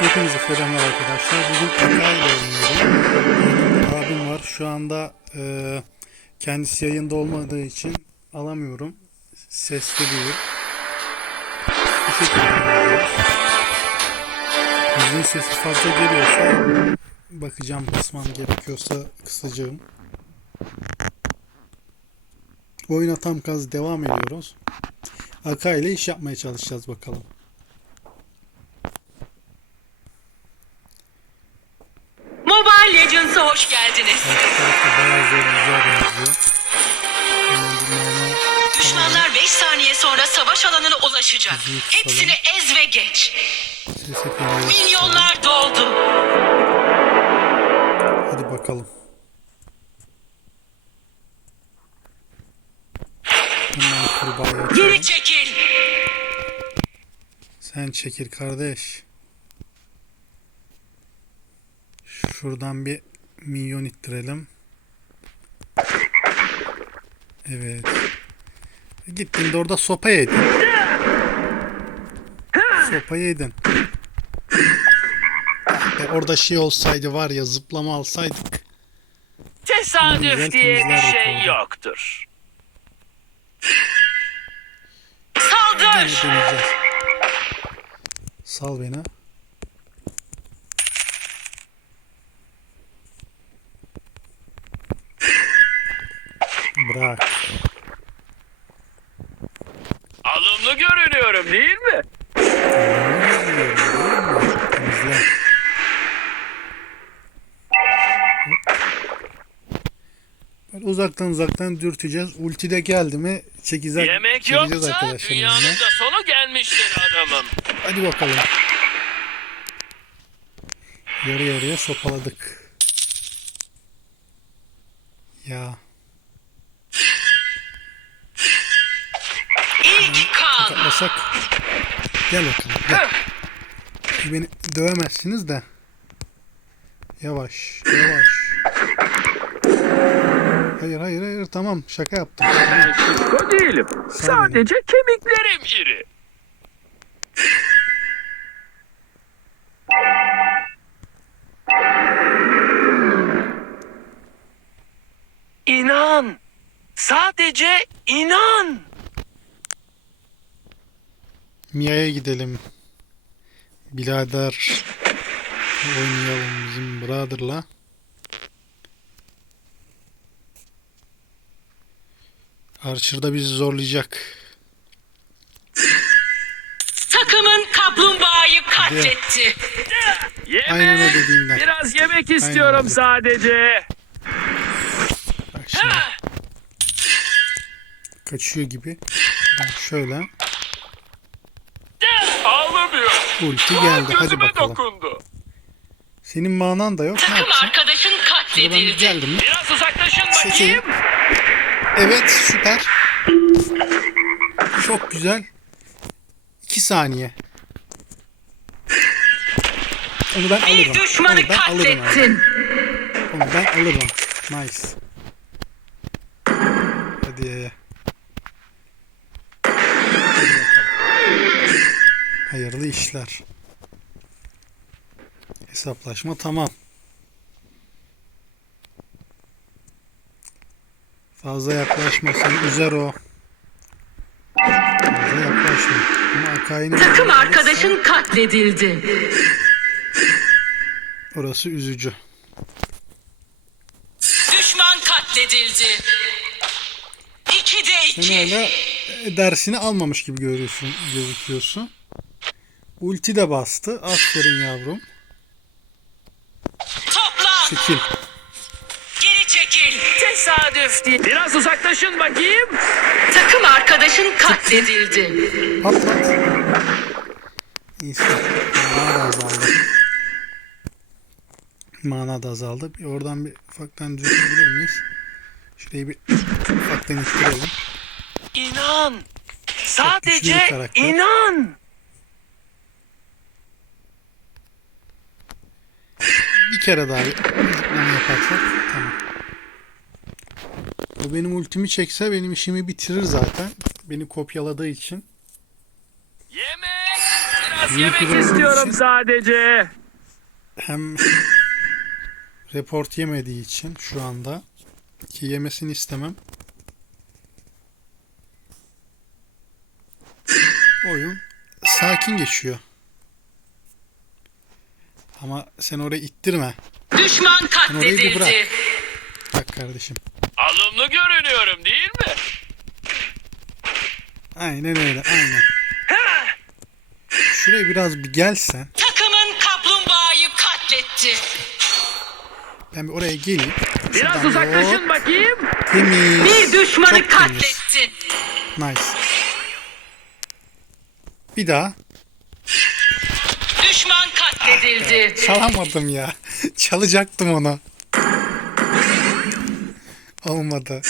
Hepinize selamlar arkadaşlar. Bugün Aka ile oynuyorum. Yanımda abim var. Şu anda e, kendisi yayında olmadığı için alamıyorum. Sesli değil. Bu şekilde. Müziğin sesi fazla geliyorsa bakacağım kısmam gerekiyorsa kısacağım. Oyuna tam gaz devam ediyoruz. Aka ile iş yapmaya çalışacağız bakalım. Legends'a hoş geldiniz. Bayağı zor güzel benziyor. Düşmanlar 5 saniye sonra savaş alanına ulaşacak. Hepsini ez ve geç. ses Milyonlar doldu. Hadi bakalım. Hemen Geri çekil. Sen çekil kardeş. Şuradan bir milyon ittirelim. Evet. Gittin de orada sopa yedin. Sopa yedin. E, orada şey olsaydı var ya zıplama alsaydık. Tesadüf diye bir şey yapalım. yoktur. Saldır. Sal beni. Uzaktan uzaktan dürteceğiz. Ulti de geldi mi çekizler Yemek çekeceğiz yoksa arkadaşlar. dünyanın da sonu gelmiştir adamım. Hadi bakalım. Yarı yarıya sopaladık. Ya. İlk kan. Katlasak. Gel bakalım gel. Beni dövemezsiniz de. Yavaş yavaş. Hayır hayır hayır tamam şaka yaptım. O değilim. Sadece kemiklerim iri. İnan. Sadece inan. Mia'ya gidelim. Birader. Oynayalım bizim brother'la. Archer da bizi zorlayacak. Takımın kaplumbağayı katletti. Yemek. Aynen o dediğinden. Biraz yemek istiyorum sadece. Bak şimdi. Kaçıyor gibi. Ben şöyle. Ağlamıyor. Ulti geldi. Hadi bakalım. dokundu. Senin manan da yok. Takım arkadaşın katledildi. geldim? Biraz uzaklaşın Çekeyim. Evet süper. Çok güzel. 2 saniye. Onu ben alırım. Bir düşmanı Onu ben alırım. abi. katlettin. Onu ben alırım. Nice. Hadi. Hayırlı işler. Hesaplaşma tamam. Fazla yaklaşmasın. Üzer o. Fazla yaklaşma. Ama Akai'nin Takım arkadaşın katledildi. orası üzücü. Düşman katledildi. İki de Sen iki. hala e, dersini almamış gibi görüyorsun, gözüküyorsun. Ulti de bastı. Aferin yavrum. Toplan. Çekil. Tesadüf değil. Biraz uzaklaşın bakayım. Takım arkadaşın katledildi. Patlat. İyisin. Mana da azaldı. Mana da azaldı. Bir oradan bir ufaktan düzeltebilir miyiz? Şurayı bir ufaktan ittirelim. İnan. Sadece inan. Bir kere daha bir yaparsak. O benim ultimi çekse benim işimi bitirir zaten. Beni kopyaladığı için. Yemek. Biraz Yeni yemek istiyorum için- sadece. hem report yemediği için şu anda ki yemesini istemem. Oyun sakin geçiyor. Ama sen oraya ittirme. Düşman katledildi. Bak kardeşim. Alımlı görünüyorum değil mi? Aynen öyle aynen. Şuraya biraz bir gelsen. Takımın kaplumbağayı katletti. Ben bir oraya geleyim. Biraz Şuradan uzaklaşın hop, bakayım. Temiz. Bir düşmanı Çok temiz. katlettin. Nice. Bir daha. Düşman katledildi. Çalamadım ya. Çalacaktım onu. Olmadı.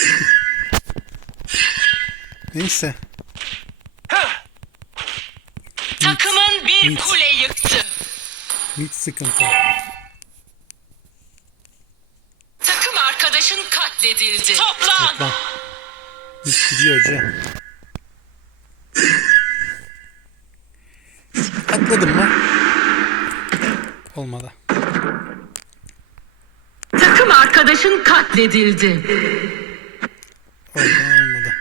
Neyse. Takımın bir Mit. kule yıktı. Hiç sıkıntı. Takım arkadaşın katledildi. Toplan. Toplam. Hiç gidiyor. Atladım mı? Olmadı. Arkadaşın katledildi. Olmadı.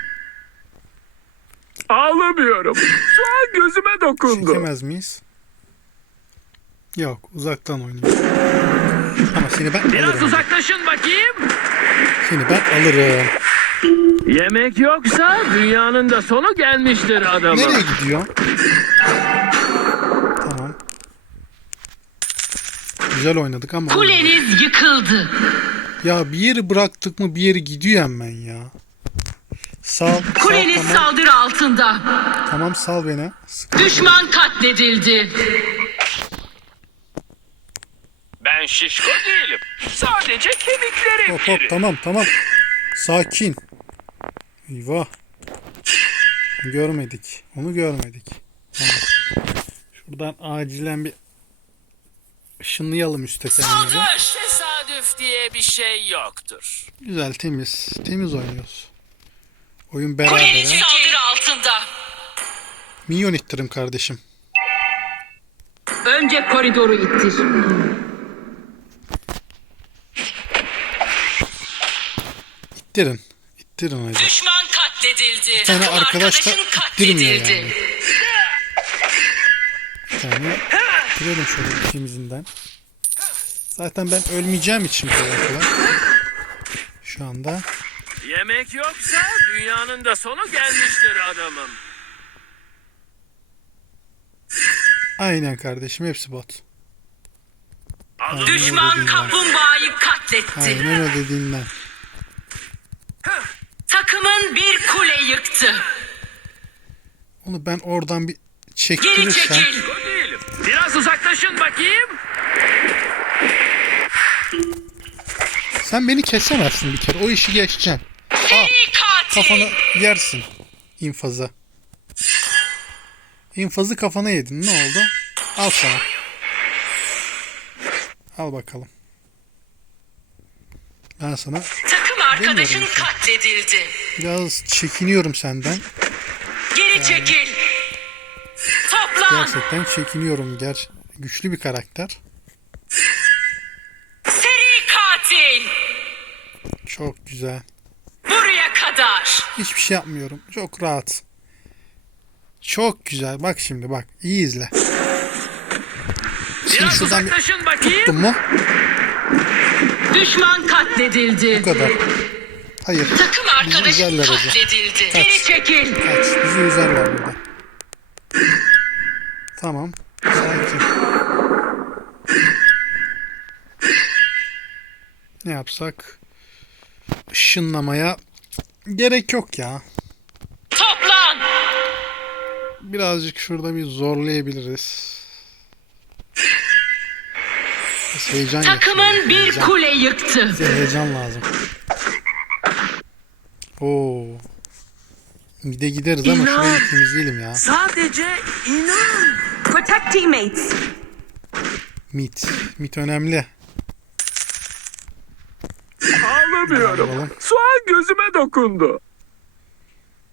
Ağlamıyorum. Şu an gözüme dokundu. Çekemez miyiz? Yok uzaktan oynuyor. Ama seni ben Biraz alırım. uzaklaşın bakayım. Seni ben alırım. Yemek yoksa dünyanın da sonu gelmiştir adamım. Nereye gidiyor? Tamam. Güzel oynadık ama. Kuleniz yıkıldı. Ya bir yeri bıraktık mı bir yeri gidiyor hemen ya. Sal, sal Kuleniz tamam. saldırı altında. Tamam sal beni. Sık- Düşman katledildi. Ben şişko değilim. Sadece kemiklerim Hop hop tamam tamam. Sakin. Eyvah. Görmedik. Onu görmedik. Tamam. Şuradan acilen bir ışınlayalım üstte kendimizi. Tesadüf diye bir şey yoktur. Güzel temiz. Temiz oynuyoruz. Oyun berabere. saldırı altında. Minyon ittirim kardeşim. Önce koridoru ittir. İttirin. İttirin hadi. Düşman katledildi. Bir tane Takım arkadaş da arkadaşın ittirmiyor katledildi. yani. Bir tane ittirelim şöyle ikimizinden. Zaten ben ölmeyeceğim için kolay kolay. Şu anda Yemek yoksa dünyanın da sonu gelmiştir adamım. aynen kardeşim hepsi bot. Alımlı Düşman kaplumbağayı katletti. Aynen o dediğinden. Takımın bir kule yıktı. Onu ben oradan bir Geri çektirirsem çekil. şişko değilim. Biraz uzaklaşın bakayım. Sen beni kesemezsin bir kere. O işi geçeceksin. Katil. Kafanı yersin infaza. İnfazı kafana yedin. Ne oldu? Al sana. Al bakalım. Ben sana Takım arkadaşın katledildi. biraz çekiniyorum senden. Geri çekil. Toplan. Gerçekten çekiniyorum. Ger güçlü bir karakter. Seri katil. Çok güzel. Buraya kadar. Hiçbir şey yapmıyorum. Çok rahat. Çok güzel. Bak şimdi bak. İyi izle. Şimdi Biraz şuradan bir uzaklaşın bakayım. tuttun mu? Düşman katledildi. Bu kadar. Hayır. Takım arkadaşın üzerler hocam. katledildi. Kaç. Geri çekil. Kaç. Bizi üzerler burada. Tamam. Sakin. Ne yapsak? Işınlamaya gerek yok ya. Toplan. Birazcık şurada bir zorlayabiliriz. Biraz heyecan Takımın yaşıyorum, bir heyecan. kule yıktı. Bize heyecan lazım. Oo. Bir de gideriz ama İnan. şurayı temizleyelim ya. Sadece inan. Protect teammates. Mit. Mit önemli. Alalım. Soğan gözüme dokundu.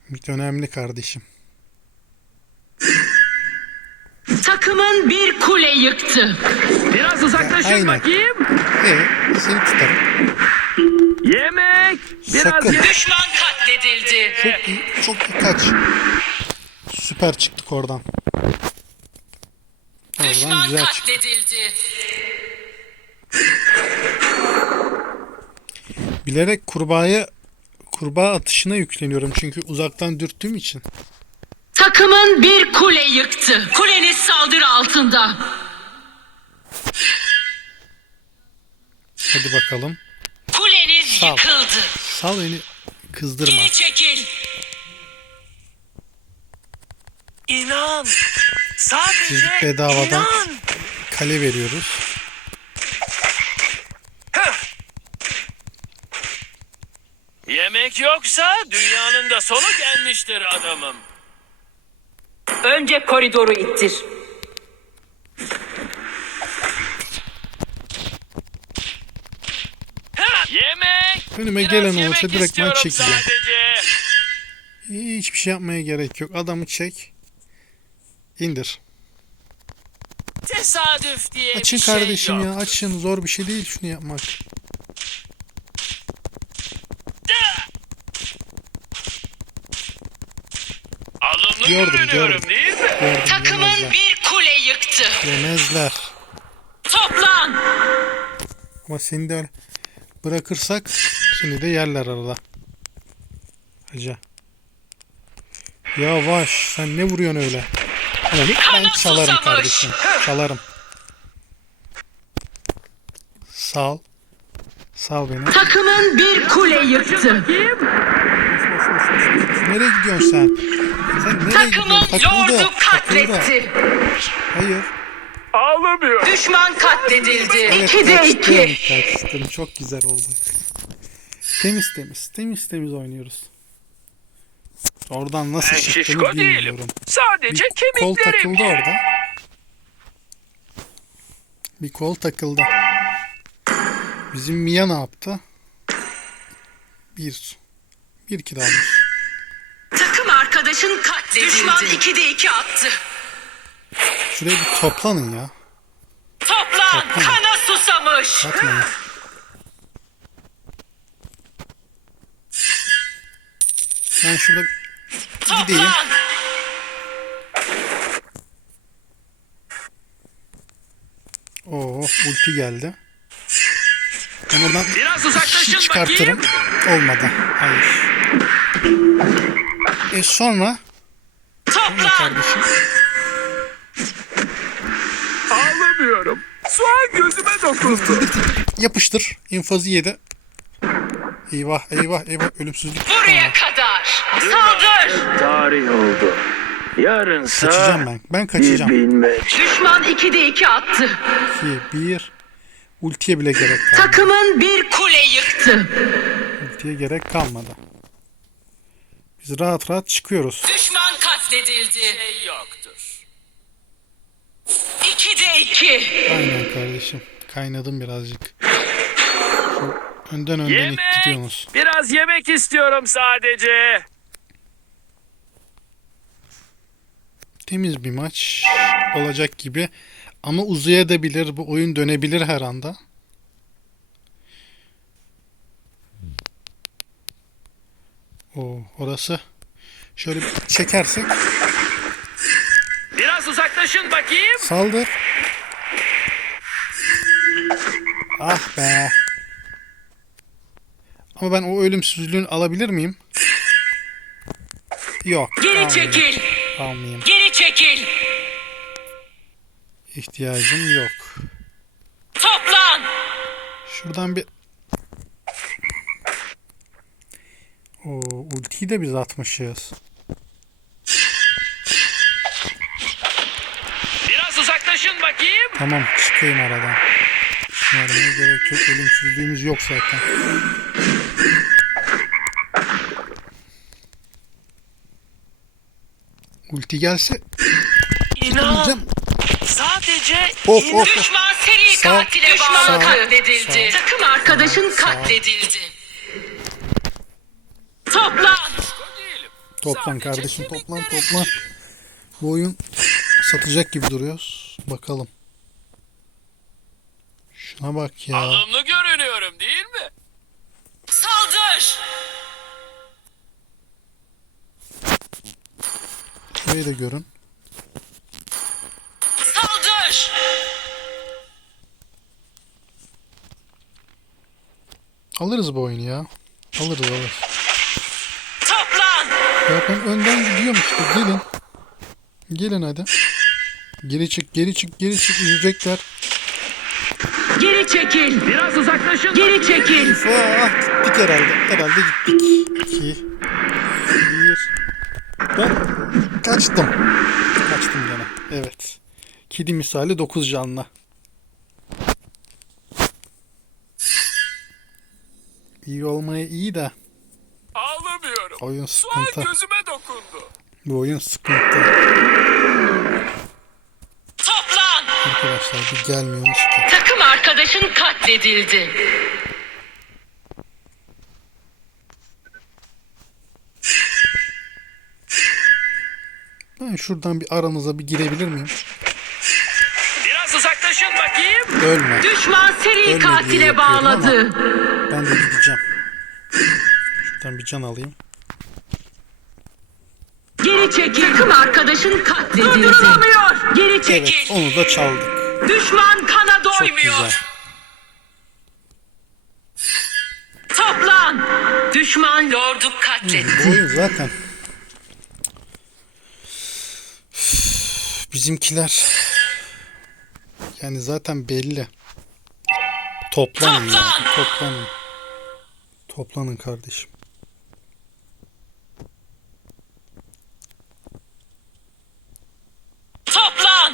Mit önemli kardeşim. Takım Takımın bir kule yıktı. Biraz uzaklaşın Aynen. bakayım. Ee, seni tutarım. Yemek. Biraz Sakın. ye- Düşman katledildi. Çok iyi, çok iyi kaç. Süper çıktık oradan. Oradan Düşman güzel çıktık. Bilerek kurbağaya kurbağa atışına yükleniyorum çünkü uzaktan dürttüğüm için. Takımın bir kule yıktı. Kuleniz saldırı altında. Hadi bakalım. Kuleniz Sağ ol. yıkıldı. Sal beni kızdırma. Geri çekil. İnan. Sadece bedavadan inan. kale veriyoruz. Yemek yoksa dünyanın da sonu gelmiştir adamım. Önce koridoru ittir. Yemek. Önüme Biraz gelen yemek olursa direkt ben istiyorum çekeceğim. Sadece. Hiçbir şey yapmaya gerek yok. Adamı çek. İndir. Tesadüf diye Açın bir şey kardeşim yok. ya açın. Zor bir şey değil şunu yapmak. Gördüm, gördüm. değil mi? Gördüm, Takımın yemezler. bir kule yıktı. Yemezler. Toplan. Ama seni de öyle bırakırsak seni de yerler arada. Hacı. Yavaş. Sen ne vuruyorsun öyle? Ama ben çalarım kardeşim. Çalarım. Sal. Sal beni. Takımın bir kule yıktı. Nereye gidiyorsun sen? Sen nereye Takımın gidiyorsun? Takıldı. lordu Takıldı. katletti. Hayır. Ağlamıyor. Düşman katledildi. Evet, 2'de kaçtım, 2. kaçtım. Çok güzel oldu. Temiz temiz. Temiz temiz oynuyoruz. Oradan nasıl Ben çıktığını şişko değilim. bilmiyorum. Sadece Bir kol kemiklerim. takıldı orada. Bir kol takıldı. Bizim Mia ne yaptı? Bir. Bir. Takım arkadaşın katledildi. Düşman 2'de 2 attı. Şuraya bir toplanın ya. Toplan. Kana susamış. Atmayın. Ben şurada gideyim. Toplan. Oo ulti geldi. Ben oradan Biraz bir uzaklaşın çıkartırım. bakayım. Olmadı. Hayır. E sonra Toplan. kardeşim Ağlamıyorum. Soğan gözüme dokundu. yapıştır. İnfazı yedi. Eyvah eyvah eyvah ölümsüzlük. Buraya kadar. Saldır. Tarih oldu. Yarınsa Kaçacağım ben. Ben kaçacağım. Düşman 2'de 2 attı. 2 1 Ultiye bile gerek kalmadı. Takımın bir kule yıktı. Ultiye gerek kalmadı. Biz rahat rahat çıkıyoruz. Düşman katledildi. Şey yoktur. 2'de 2. Aynen kardeşim. Kaynadım birazcık. Şu önden önden Yemek. gidiyorsunuz. Biraz yemek istiyorum sadece. Temiz bir maç olacak gibi. Ama uzayabilir. Bu oyun dönebilir her anda. O orası. Şöyle bir çekersek Biraz uzaklaşın bakayım. saldır. Ah be. Ama ben o ölümsüzlüğün alabilir miyim? Yok. Geri almayayım, çekil. Almayayım. Geri çekil. İhtiyacım yok. Toplan. Şuradan bir... 12'yi de biz atmışız. Biraz uzaklaşın bakayım. Tamam çıkayım aradan. Vermeye gerek yok. Ölümsüzlüğümüz yok zaten. Ulti gelse İnan. Sadece of, of, of. düşman seri Sağ- katile bağlı katledildi. Takım arkadaşın katledildi. Toplan. Kardeşim toplan toplan. Bu oyun satacak gibi duruyoruz. Bakalım. Şuna bak ya. Alımlı görünüyorum değil mi? Saldır! Şurayı da görün. Saldır! Alırız bu oyunu ya. Alırız alırız. Ya ben önden gidiyorum işte. Gelin. Gelin hadi. Geri çık, geri çık, geri çık. Üzecekler. Geri çekil! Biraz uzaklaşın. Geri çekil! Ah gittik herhalde. Herhalde gittik. İki. Bir. Ben kaçtım. Kaçtım gene. Evet. Kedi misali 9 canlı. İyi olmaya iyi de Ağlamıyorum. Oyun sıkıntı. gözüme dokundu. Bu oyun sıkıntı. Toplan! Arkadaşlar bir gelmiyormuş ki. Takım arkadaşın katledildi. Ben şuradan bir aranıza bir girebilir miyim? Biraz uzaklaşın bakayım. Ölme. Düşman seri Ölme katile bağladı. Ben de gideceğim. Şuradan bir can alayım. Geri çekil. Takım arkadaşın katledildi. Durdurulamıyor. Geri çekil. Evet onu da çaldık. Düşman kana Çok doymuyor. güzel. Toplan. Düşman lordu Bu katletti. oyun zaten bizimkiler yani zaten belli. Toplanın ya. Toplan! Toplanın. Toplanın kardeşim. Toplan.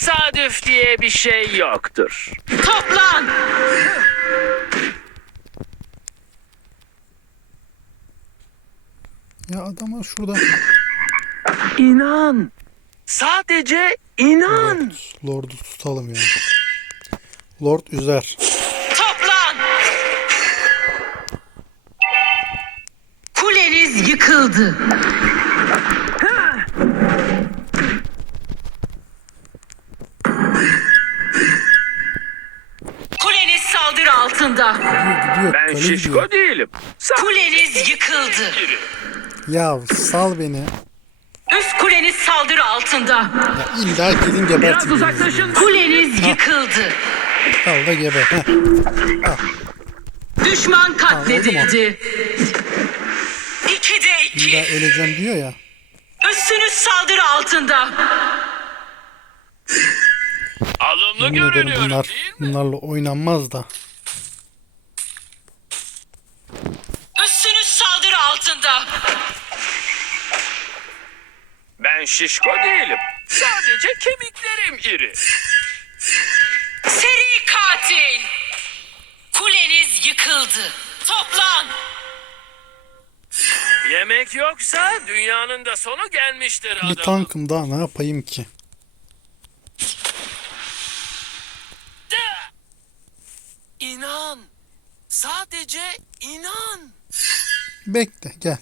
Tesadüf diye bir şey yoktur. Toplan. Ya adamlar şurada. İnan. Sadece inan. Lord'u tutalım ya. Lord üzer. Toplan. Kuleniz yıkıldı. Ben şişko değilim. Sadece Kuleniz yıkıldı. Ya sal beni. Üst kuleniz saldırı altında. Ya illa gelin biraz gebertin. beni. uzaklaşın. Kuleniz yıkıldı. Al da geber. Heh. Düşman katledildi. İkide İlla iki. öleceğim diyor ya. Üstünüz saldırı altında. Alımlı Yemin ederim görünüyorum bunlar, değil mi? bunlarla oynanmaz da. Üstünüz saldırı altında. Ben şişko değilim. Sadece kemiklerim iri. Seri katil. Kuleniz yıkıldı. Toplan. Yemek yoksa dünyanın da sonu gelmiştir Bir adam. tankım daha ne yapayım ki? İnan. Sadece inan. Bekle gel.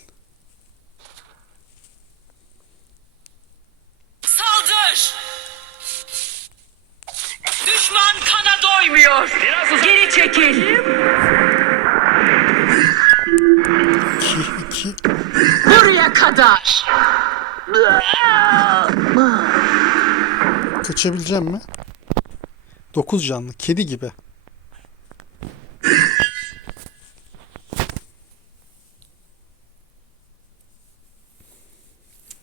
Saldır. Düşman kana doymuyor. Biraz uzak- Geri çekil. 2 2 Buraya kadar. kaçabileceğim mi? 9 canlı kedi gibi.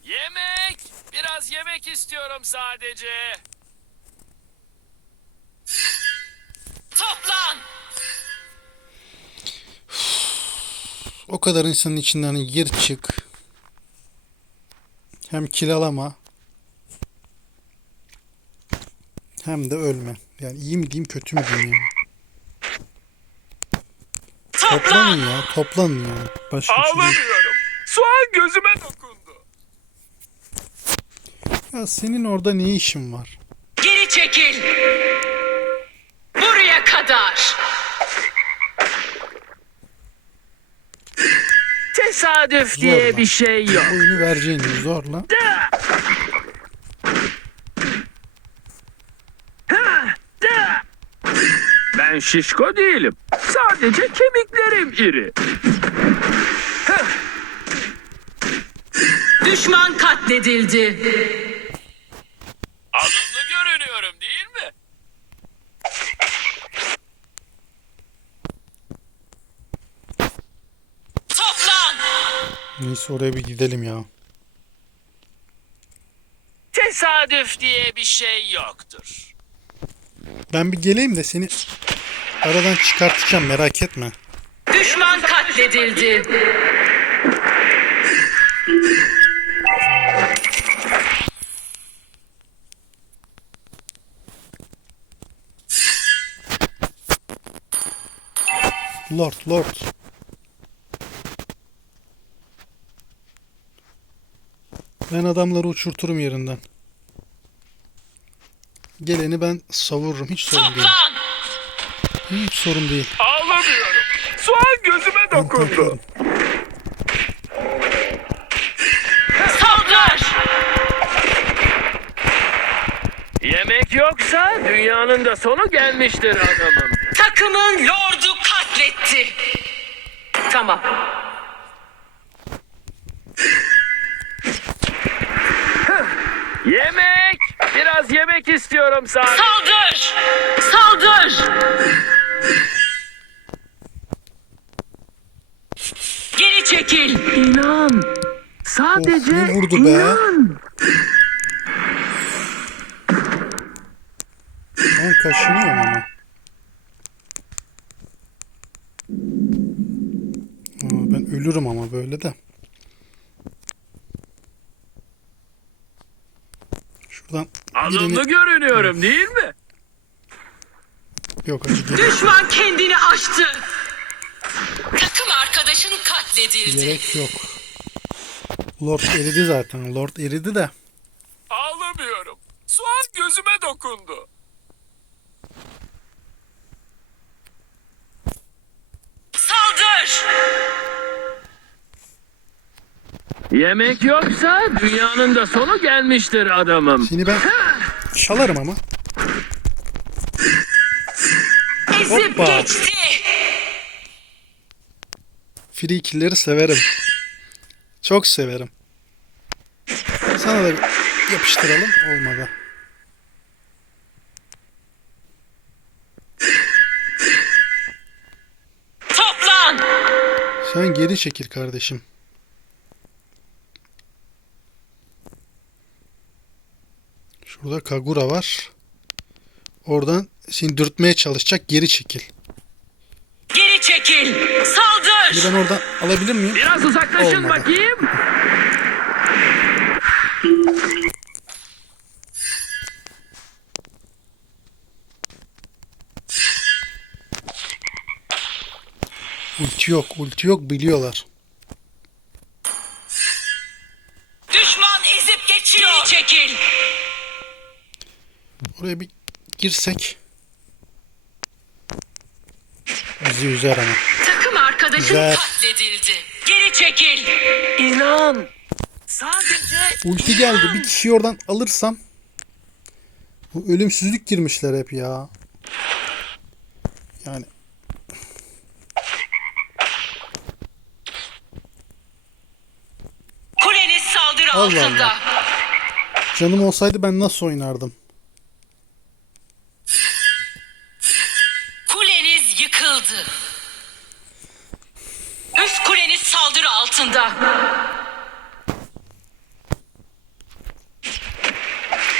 Yemek. Biraz yemek istiyorum sadece. Toplan. O kadar insanın içinden gir çık. Hem kilalama. Hem de ölme. Yani iyi mi diyeyim kötü mü diyeyim yani. Toplanın ya toplanın ya. Başka şey. Ağlamıyorum. Soğan gözüme dokundu. Ya senin orada ne işin var? Geri çekil. Buraya kadar. Tesadüf diye bir şey yok. Oyunu vereceğini zorla. Ben şişko değilim. Sadece kemiklerim iri. Düşman katledildi. Neyse oraya bir gidelim ya. Tesadüf diye bir şey yoktur. Ben bir geleyim de seni aradan çıkartacağım merak etme. Düşman katledildi. Lord, Lord. Ben adamları uçurturum yerinden. Geleni ben savururum. Hiç sorun değil. Hiç sorun değil. Ağlamıyorum. Soğan gözüme dokundu. Saldır. Yemek yoksa dünyanın da sonu gelmiştir adamım. Takımın lordu katletti. Tamam. Yemek! Yemek istiyorum sadece. Saldır. Saldır. Geri çekil. İnan. Sadece Of, ne vurdu be? inan. Ben kaşınıyorum ama. Aa, ben ölürüm ama böyle de. Şuradan Alımlı görünüyorum değil mi? Yok acı gerek, Düşman kendini aştı. Takım arkadaşın katledildi. gerek yok. Lord eridi zaten. Lord eridi de. Ağlamıyorum. Soğan gözüme dokundu. Saldır. Yemek yoksa dünyanın da sonu gelmiştir adamım. Seni ben çalarım ama. Ezip Hoppa. geçti. Free kill'leri severim. Çok severim. Sana da yapıştıralım. Olmadı. Toplan. Sen geri çekil kardeşim. Şurada Kagura var. Oradan seni dürtmeye çalışacak. Geri çekil. Geri çekil. Şimdi Saldır. ben oradan alabilir miyim? Biraz uzaklaşın Olmadı. bakayım. Ulti yok. Ulti yok. Biliyorlar. Oraya bir girsek. Bizi üzer ama. Takım arkadaşın Güzel. katledildi. Geri çekil. İnan. Sadece Ulti geldi. Bir kişiyi oradan alırsam. Bu ölümsüzlük girmişler hep ya. Yani Kuleniz saldırı Allah altında. canım olsaydı ben nasıl oynardım?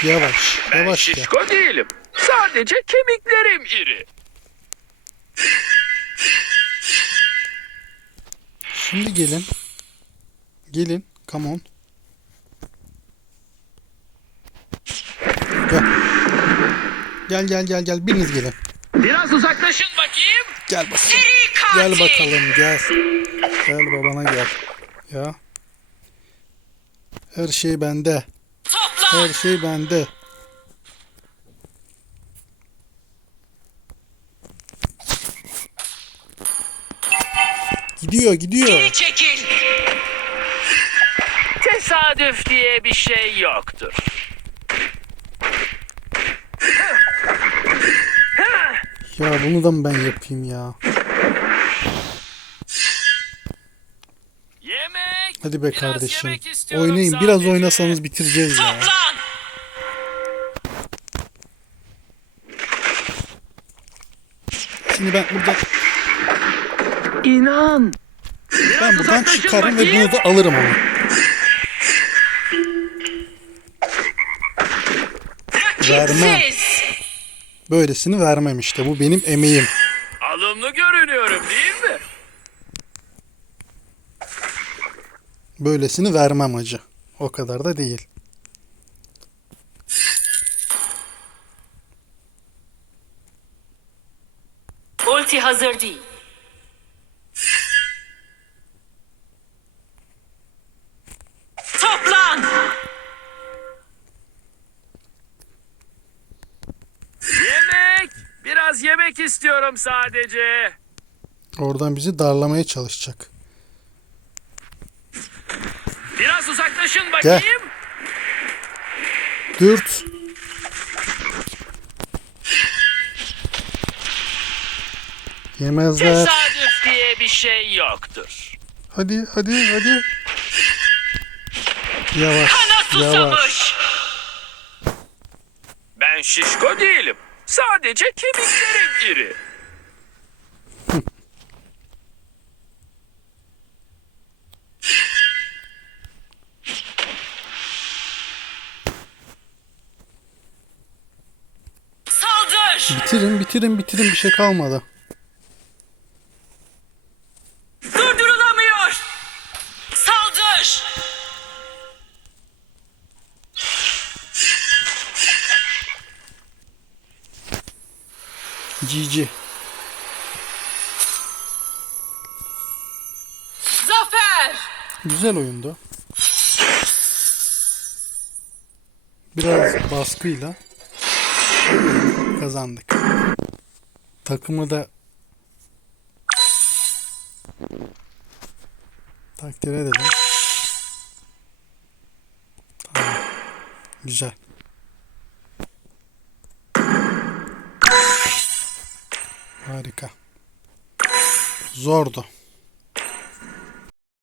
Yavaş. ben Yavaş şişko değilim. Sadece kemiklerim iri. Şimdi gelin. Gelin. Come on. Gel. Gel gel gel gel. Biriniz gelin. Biraz uzaklaşın bakayım. Gel bakalım. Gel bakalım gel. Gel babana gel. Ya. Her şey bende. Her şey bende. Gidiyor gidiyor. Geri çekil. Tesadüf diye bir şey yoktur. Ya bunu da mı ben yapayım ya? Yemek. Hadi be Biraz kardeşim. Oynayın. Biraz sadece. oynasanız bitireceğiz ya. Toplan. Şimdi ben burada İnan. ben buradan çıkarım ve bunu da alırım ama. Vermem. Böylesini vermem işte. Bu benim emeğim. Alımlı görünüyorum değil mi? Böylesini vermem acı. O kadar da değil. Ulti hazır değil. Toplan. Yemek. Biraz yemek istiyorum sadece. Oradan bizi darlamaya çalışacak. Uzaklaşın bakayım. Dürt. Yemezler. Tesadüf diye bir şey yoktur. Hadi hadi hadi. Yavaş. Kana Yavaş. Ben şişko değilim. Sadece kemiklerim iri. Saldır. Bitirin bitirin bitirin bir şey kalmadı. Durdurulamıyor. Saldır. GG. Zafer. Güzel oyundu. Biraz baskıyla kazandık. Takımı da takdir edelim. Tamam. Güzel. Harika. Zordu.